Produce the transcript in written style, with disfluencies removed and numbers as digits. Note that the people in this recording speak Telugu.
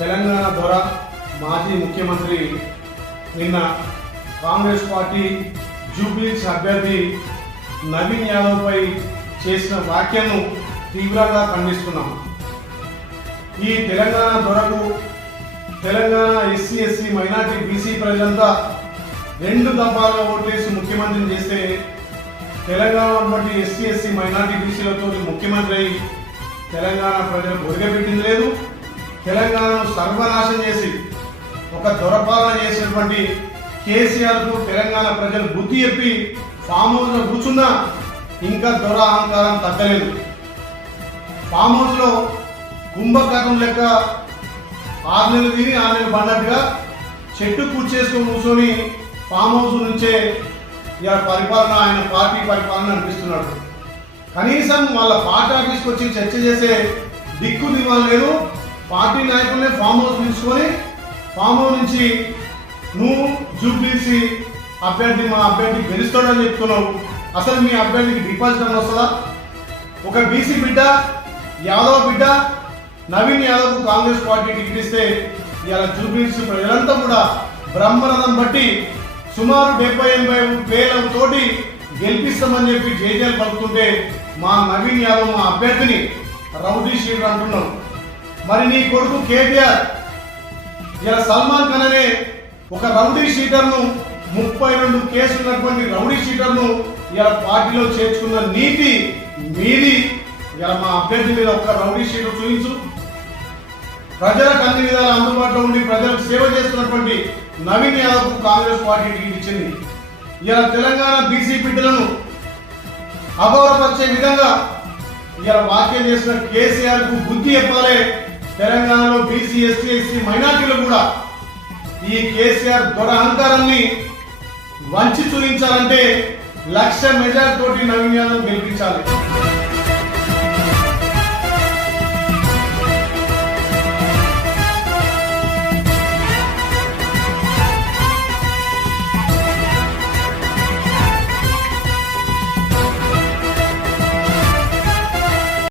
తెలంగాణ ద్వారా మాజీ ముఖ్యమంత్రి నిన్న కాంగ్రెస్ పార్టీ జూబ్లీహిల్స్ అభ్యర్థి నవీన్ యాదవ్ పై చేసిన వ్యాఖ్యను తీవ్రంగా ఖండిస్తున్నాం. ఈ తెలంగాణ దొరకు Telangana SC SC minority BC ప్రజలంతా రెండు దఫాలుగా ఓట్లేసి ముఖ్యమంత్రిని చేస్తే తెలంగాణ ఉన్నటువంటి ఎస్సీ ఎస్సీ మైనార్టీ బీసీలతో ముఖ్యమంత్రి అయి తెలంగాణ ప్రజలకు ఒరగబెట్టింది లేదు. తెలంగాణను సర్వనాశనం చేసి ఒక దొరపాలన చేసినటువంటి కేసీఆర్కు తెలంగాణ ప్రజలు బుద్ధి చెప్పి ఫామ్ హౌస్లో కూర్చున్నా ఇంకా దొర అహంకారం తగ్గలేదు. ఫామ్ హౌస్లో కుంభకర్ణం లెక్క 6 నెలలు తిని 6 నెలలు పడినట్టుగా చెట్టు కూర్చేసుకొని కూర్చొని ఫామ్ హౌస్ నుంచే ఇలా పరిపాలన ఆయన పార్టీ పరిపాలన అనిపిస్తున్నాడు. కనీసం వాళ్ళ పార్టీ ఆఫీస్కి వచ్చి చర్చ చేసే దిక్కు దివాలు లేదు. పార్టీ నాయకులనే ఫామ్ హౌస్ తీసుకొని ఫామ్ హౌస్ నుంచి నువ్వు జూబ్లీహిల్స్ అభ్యర్థి మా అభ్యర్థి గెలుస్తాడని చెప్తున్నావు. అసలు మీ అభ్యర్థికి డిపాజిట్ అని వస్తుందా? ఒక బీసీ బిడ్డ యాదవ్ బిడ్డ నవీన్ యాదవ్కు కాంగ్రెస్ పార్టీ టికెట్ ఇస్తే ఇలా జూబ్లీహిల్స్ ప్రజలంతా కూడా బ్రహ్మరథం బట్టి సుమారు 70-80 వేల తోటి గెలిపిస్తామని చెప్పి జేజేలు పలుకుతుంటే మా నవీన్ యాదవ్ మా అభ్యర్థిని రౌడీ షీటర్ అంటున్నాం. మరి నీ కొడుకు కేటీఆర్ ఇలా సల్మాన్ ఖాన్ అనే ఒక రౌడీ షీటర్ను 32 కేసులు ఉన్నటువంటి రౌడీ షీటర్ను ఇలా పార్టీలో చేర్చుకున్న నీతి మీది. ఇలా మా అభ్యర్థి మీద ఒక్క రౌడీ షీటర్ చూపించు. ప్రజలకు అన్ని విధాలు అందుబాటులో ఉండి ప్రజలకు సేవ చేస్తున్నటువంటి నవీన్ యాదవ్కు కాంగ్రెస్ పార్టీ టికెట్ ఇచ్చింది. ఇలా తెలంగాణ బీసీ బిడ్డలను అగౌరవపరిచే విధంగా ఇలా వ్యాఖ్యలు చేసిన కేసీఆర్ కు బుద్ధి చెప్పాలి. తెలంగాణలో బీసీ ఎస్సీ ఎస్సీ మైనార్టీలు కూడా ఈ కేసీఆర్ దొర అహంకారాన్ని వంచి చూపించాలంటే 1,00,000 మెజార్టీ తోటి నవీన్ యాదవ్ గెలిపించాలి.